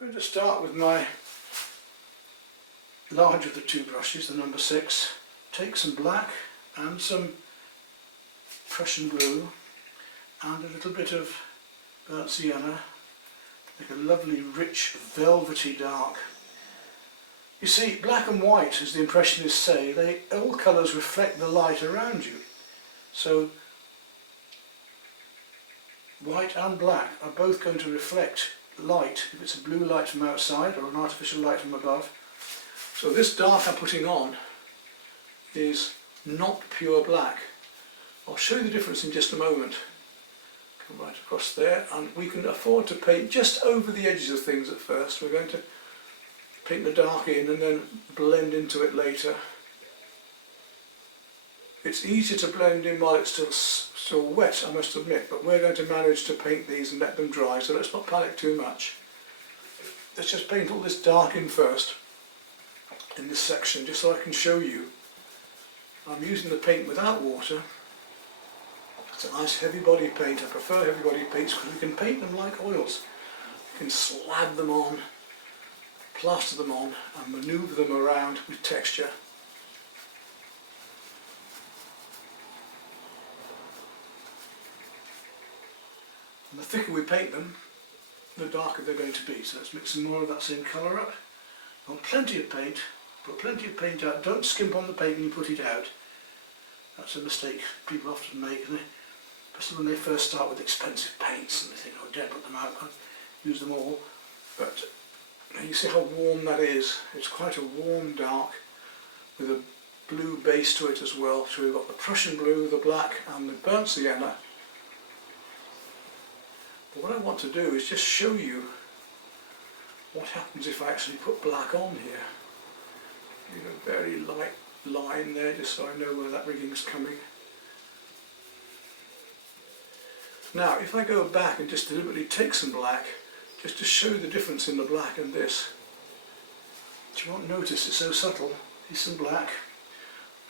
I'm going to start with my larger of the two brushes, the number 6. Take some black and some Prussian blue and a little bit of burnt sienna, make a lovely rich velvety dark. You see, black and white, as the Impressionists say, all colours reflect the light around you. So white and black are both going to reflect light, if it's a blue light from outside or an artificial light from above. So this dark I'm putting on is not pure black. I'll show you the difference in just a moment. Come right across there, and we can afford to paint just over the edges of things at first. We're going to paint the dark in and then blend into it later. It's easier to blend in while it's still wet, I must admit, but we're going to manage to paint these and let them dry, so let's not panic too much. Let's just paint all this dark in first, in this section, just so I can show you. I'm using the paint without water. It's a nice heavy body paint. I prefer heavy body paints because we can paint them like oils. We can slab them on, plaster them on and manoeuvre them around with texture. And the thicker we paint them, the darker they're going to be. So let's mix some more of that same colour up. Want plenty of paint, put plenty of paint out. Don't skimp on the paint when you put it out. That's a mistake people often make, especially when they first start with expensive paints and they think, oh, don't put them out, I'll use them all. But you see how warm that is. It's quite a warm dark with a blue base to it as well. So we've got the Prussian blue, the black and the burnt sienna. But what I want to do is just show you what happens if I actually put black on here. A very light line there, just so I know where that rigging is coming. Now if I go back and just deliberately take some black, just to show the difference in the black and this, you won't notice it's so subtle. Here's some black,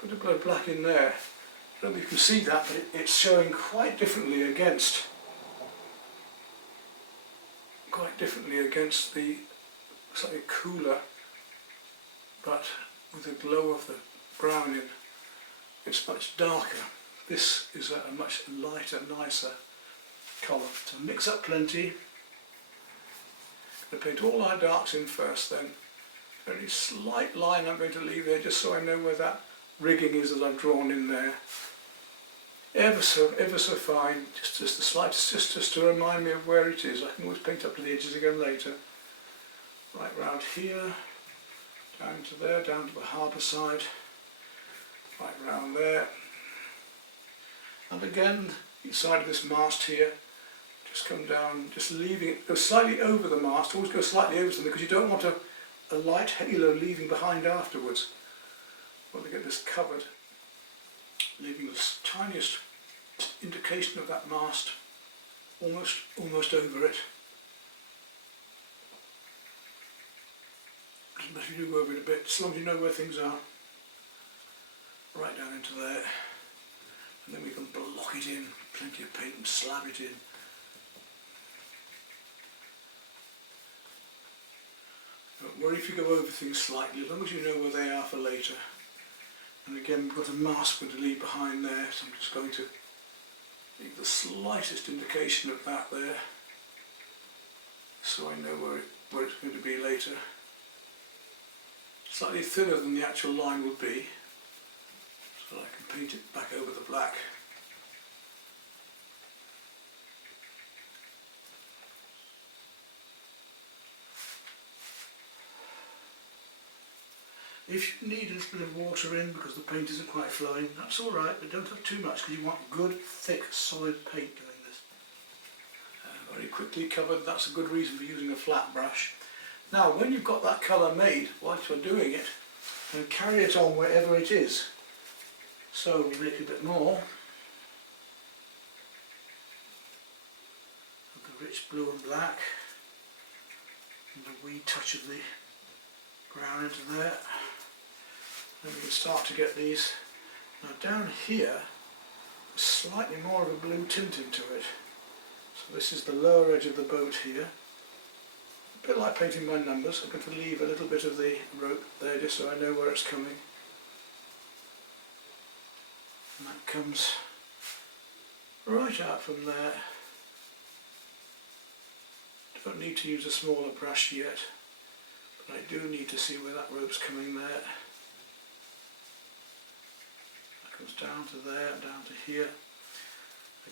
put a bit of black in there. I don't know if you can see that, but it's showing quite differently against the slightly cooler, but with the glow of the brown in. It's much darker. This is a much lighter, nicer colour. So mix up plenty. I'm going to paint all our darks in first then. Very slight line I'm going to leave there just so I know where that rigging is that I've drawn in there. Ever so fine, just the slightest, just to remind me of where it is. I can always paint up to the edges again later. Right round here, down to there, down to the harbour side, right round there. And again, each side of this mast here, just come down, just leaving it, go slightly over the mast, always go slightly over something because you don't want a light halo leaving behind afterwards. You want to get this covered, leaving the tiniest indication of that mast almost over it. But if you do go over it a bit, as long as you know where things are, right down into there, and then we can block it in, plenty of paint and slab it in. Don't worry if you go over things slightly, as long as you know where they are for later. And again, we've got a mask we're going to leave behind there, so I'm just going to leave the slightest indication of that there, so I know where it's going to be later. Slightly thinner than the actual line would be, so I can paint it back over the black. If you need a little bit of water in because the paint isn't quite flowing, that's alright, but don't have too much because you want good, thick, solid paint doing this. Very quickly covered, that's a good reason for using a flat brush. Now when you've got that colour made, whilst you're doing it, and carry it on wherever it is. So we make a bit more of the rich blue and black, and a wee touch of the brown into there. Then we can start to get these. Now down here, there's slightly more of a blue tint into it. So this is the lower edge of the boat here. A bit like painting by numbers. I'm going to leave a little bit of the rope there just so I know where it's coming. And that comes right out from there. Don't need to use a smaller brush yet, but I do need to see where that rope's coming there. That comes down to there, down to here.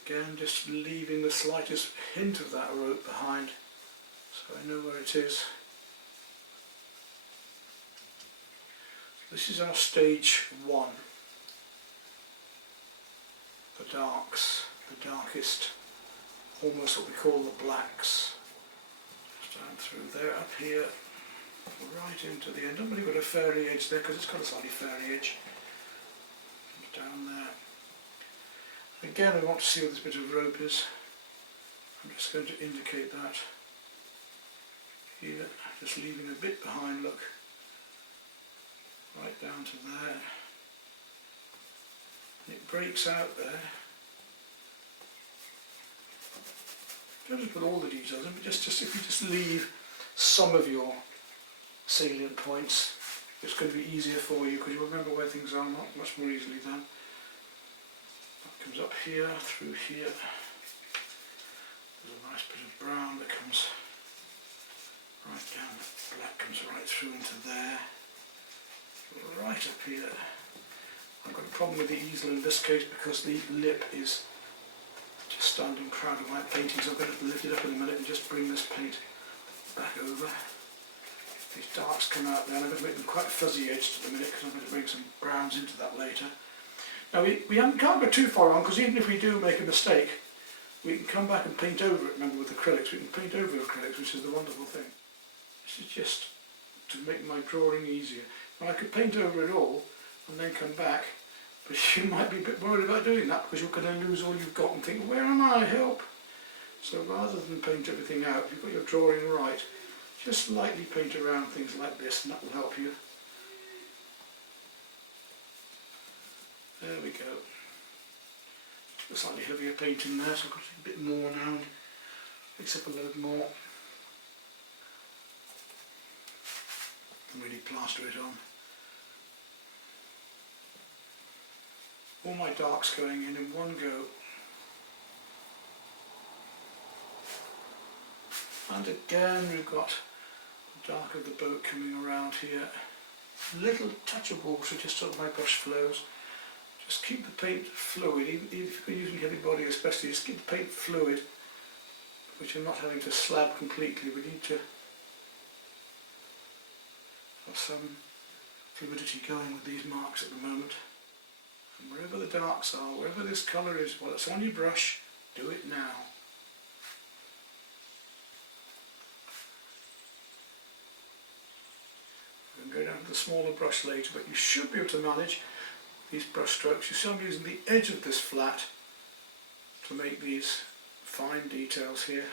Again, just leaving the slightest hint of that rope behind so I know where it is. This is our stage 1. The darks, the darkest, almost what we call the blacks. Just down through there, up here, right into the end. I've only got a fairy edge there because it's got a slightly fairy edge. Down there. Again, I want to see where this bit of rope is. I'm just going to indicate that here, just leaving a bit behind, look, right down to there. And it breaks out there. Don't just put all the details in, but just if you just leave some of your salient points, it's going to be easier for you because you remember where things are much more easily then. That comes up here, through here. There's a nice bit of brown that comes right down, the black comes right through into there. Right up here. I've got a problem with the easel in this case because the lip is just standing proud of my painting, so I'm going to lift it up in a minute and just bring this paint back over. These darks come out there, and I'm going to make them quite fuzzy edged at the minute because I'm going to bring some browns into that later. Now we can't go too far on because even if we do make a mistake, we can come back and paint over it. Remember, with acrylics, we can paint over acrylics, which is the wonderful thing. This is just to make my drawing easier. Now I could paint over it all and then come back, but you might be a bit worried about doing that because you're going to lose all you've got and think, where am I? Help! So rather than paint everything out, if you've got your drawing right, just lightly paint around things like this and that will help you. There we go. A slightly heavier paint in there, so I've got a bit more now. Mix up a little more. And really plaster it on. All my darks going in one go. And again we've got the dark of the boat coming around here. A little touch of water just so my brush flows. Just keep the paint fluid, even if you're using heavy body especially, just keep the paint fluid, which you're not having to slab completely. We need to have some fluidity going with these marks at the moment. And wherever the darks are, wherever this colour is, while it's on your brush, do it now. We can go down to the smaller brush later, but you should be able to manage these brush strokes. You see I'm using the edge of this flat to make these fine details here.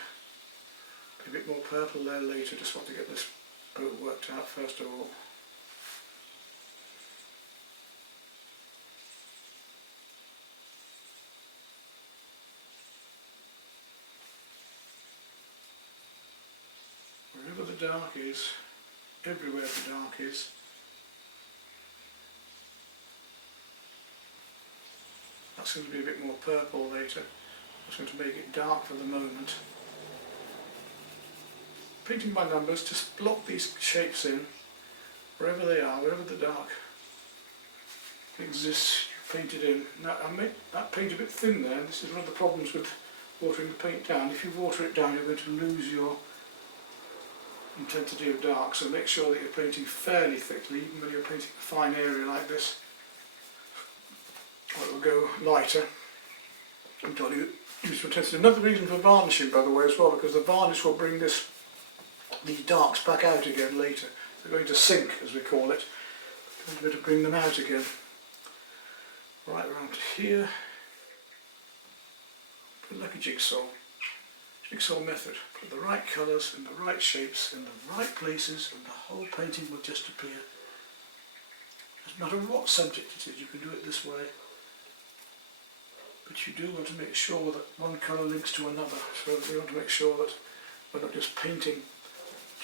A bit more purple there later, just want to get this boat worked out first of all. Wherever the dark is, everywhere the dark is, that's going to be a bit more purple later. I'm just going to make it dark for the moment. Painting by numbers, just block these shapes in, wherever they are, wherever the dark exists, paint it in. Now I make that paint a bit thin there, and this is one of the problems with watering the paint down. If you water it down, you're going to lose your intensity of dark, so make sure that you're painting fairly thickly, even when you're painting a fine area like this. Or it will go lighter until you use your intensity. Another reason for varnishing, by the way, as well, because the varnish will bring these darks back out again later. They're going to sink, as we call it. Going to be able to bring them out again. Right around to here. Put like a jigsaw. Jigsaw method. Put the right colours and the right shapes in the right places, and the whole painting will just appear. Doesn't matter what subject it is, you can do it this way. But you do want to make sure that one colour links to another, so you want to make sure that we're not just painting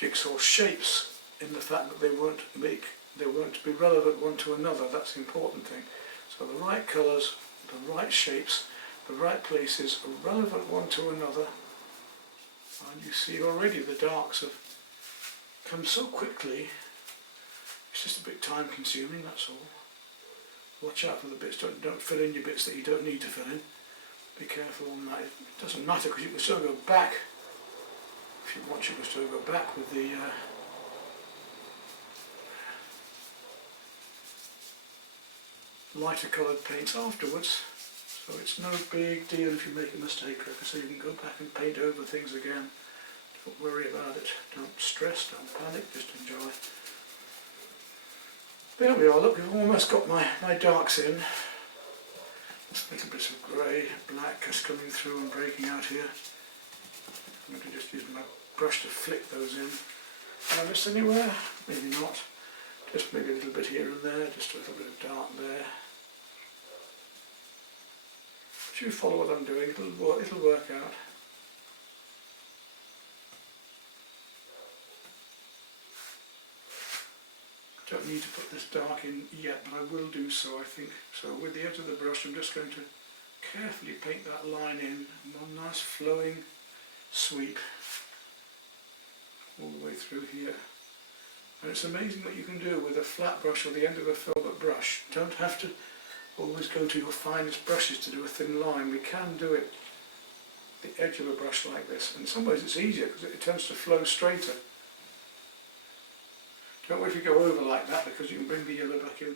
jigsaw shapes in the fact that they weren't to be relevant one to another. That's the important thing. So the right colours, the right shapes, the right places are relevant one to another. And you see already the darks have come so quickly. It's just a bit time consuming, that's all. Watch out for the bits, don't fill in your bits that you don't need to fill in. Be careful on that. It doesn't matter because you can still go back. If you want, you can still go back with the lighter coloured paints afterwards. So it's no big deal if you make a mistake. Like I say, you can go back and paint over things again. Don't worry about it. Don't stress, don't panic, just enjoy. There we are, look, we've almost got my darks in. Just little bits of grey, black is coming through and breaking out here. I'm going to just use my brush to flick those in. Have I missed anywhere? Maybe not. Just maybe a little bit here and there, just a little bit of dark there. But you follow what I'm doing, it'll work out. Don't need to put this dark in yet, but I will do so, I think. So with the edge of the brush, I'm just going to carefully paint that line in, one nice flowing sweep all the way through here. And it's amazing what you can do with a flat brush or the end of a filbert brush. You don't have to always go to your finest brushes to do a thin line. We can do it at the edge of a brush like this. In some ways it's easier because it tends to flow straighter. Don't worry if you go over like that because you can bring the yellow back in.